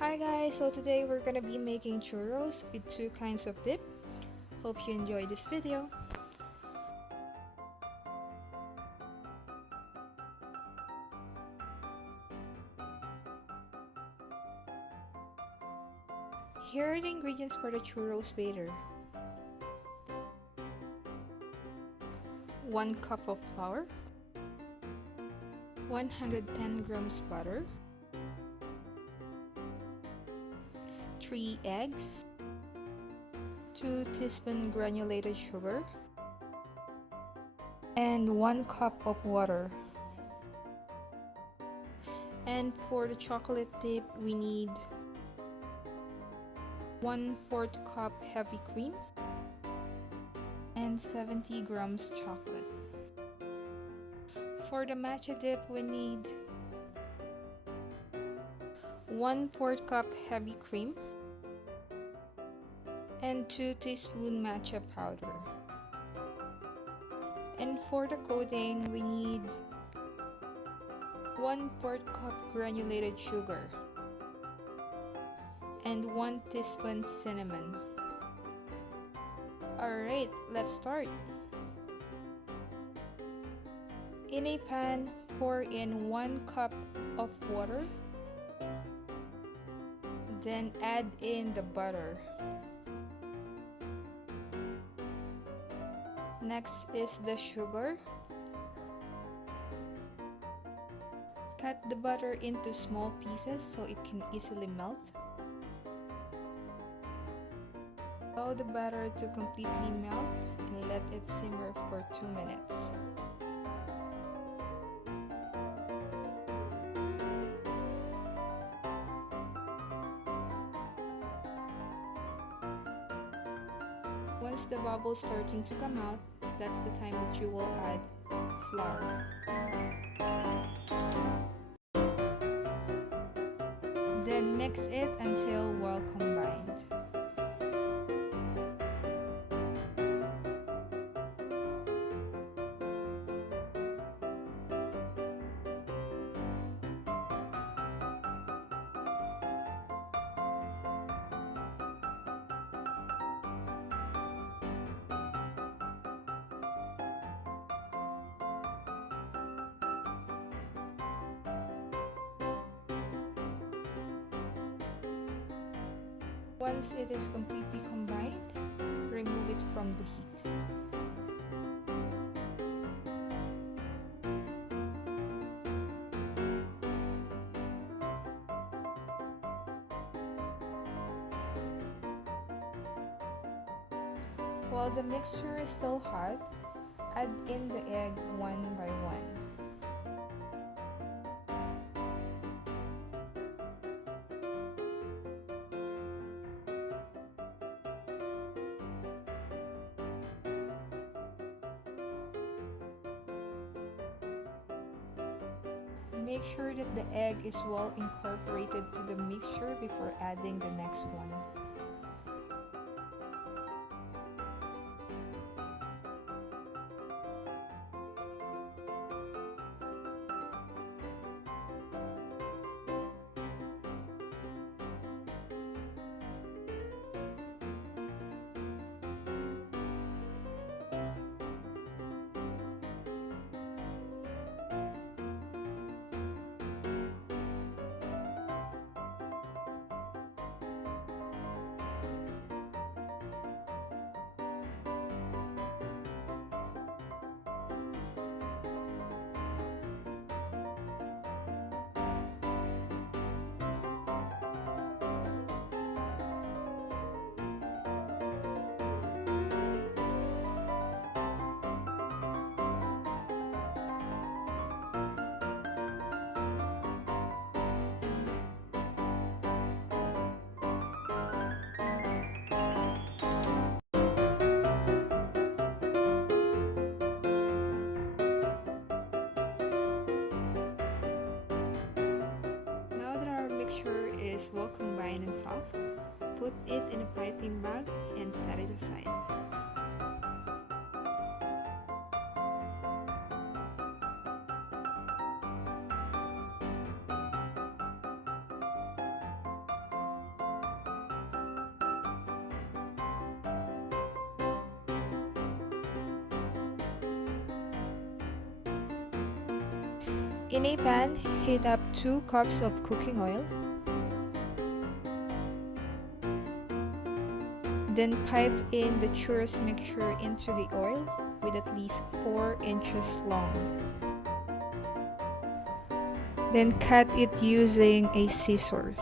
Hi guys, so today we're gonna be making churros with two kinds of dip. Hope you enjoy this video. Here are the ingredients for the churros batter. 1 cup of flour, 110 grams butter, 3 eggs, 2 teaspoon granulated sugar, and 1 cup of water. And for the chocolate dip, we need 1/4 cup heavy cream and 70 grams chocolate. For the matcha dip, we need 1/4 cup heavy cream and 2 teaspoon matcha powder. And for the coating, we need 1/4 cup granulated sugar and 1 teaspoon cinnamon. Alright, let's start. In a pan, pour in 1 cup of water, then add in the butter. Next is the sugar. Cut the butter into small pieces so it can easily melt. Allow the butter to completely melt and let it simmer for 2 minutes. Once the bubbles starting to come out, that's the time that you will add flour. Then mix it until well combined. Once it is completely combined, remove it from the heat. While the mixture is still hot, add in the egg one by one. Make sure that the egg is well incorporated to the mixture before adding the next one. Mixture is well combined and soft, put it in a piping bag and set it aside. In a pan, heat up 2 cups of cooking oil. Then pipe in the churros mixture into the oil with at least 4 inches long. Then cut it using a scissors.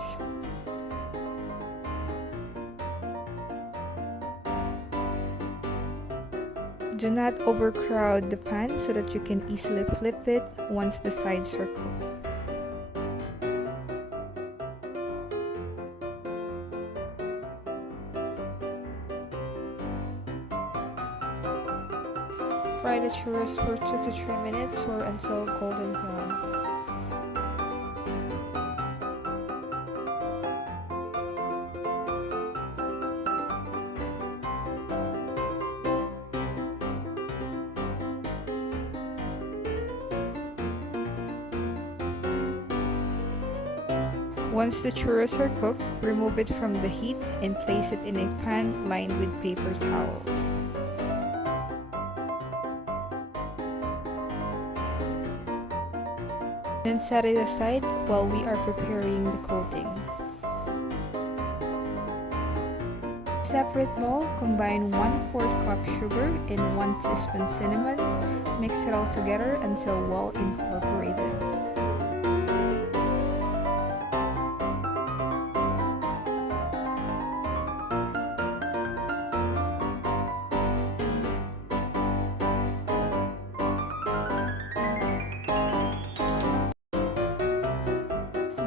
Do not overcrowd the pan so that you can easily flip it once the sides are cooked. Fry the churros for 2 to 3 minutes or until golden brown. Once the churros are cooked, remove it from the heat and place it in a pan lined with paper towels. Then set it aside while we are preparing the coating. Separate bowl, combine 1/4 cup sugar and 1 teaspoon cinnamon. Mix it all together until well incorporated.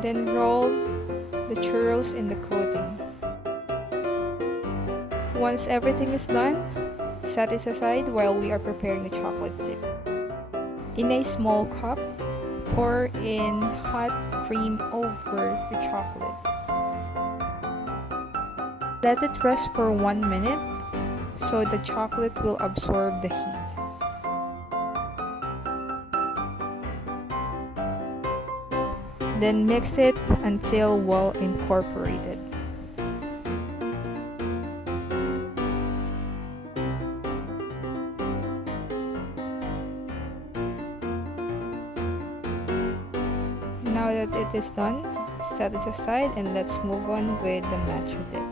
Then roll the churros in the coating. Once everything is done, set it aside while we are preparing the chocolate dip. In a small cup, pour in hot cream over the chocolate. Let it rest for 1 minute so the chocolate will absorb the heat. Then mix it until well incorporated. Now that it is done, set it aside and let's move on with the matcha dip.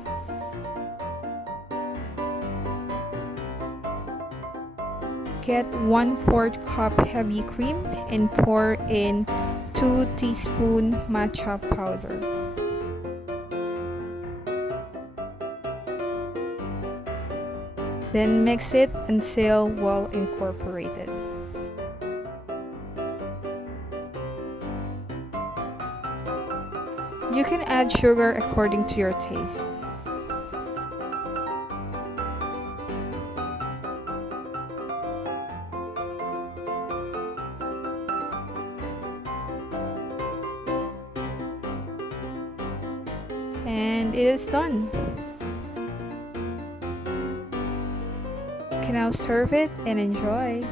Get 1/4 cup heavy cream and pour in 2 teaspoons matcha powder. Then mix it until well incorporated. You can add sugar according to your taste. And it is done. You can now serve it and enjoy.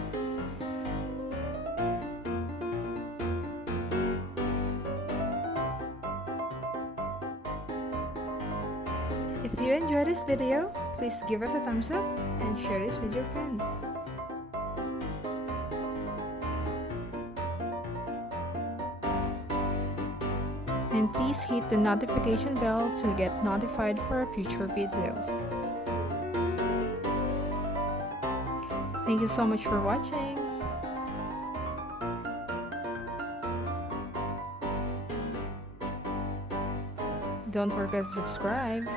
If you enjoyed this video, please give us a thumbs up and share this with your friends. And please hit the notification bell to get notified for our future videos. Thank you so much for watching. Don't forget to subscribe.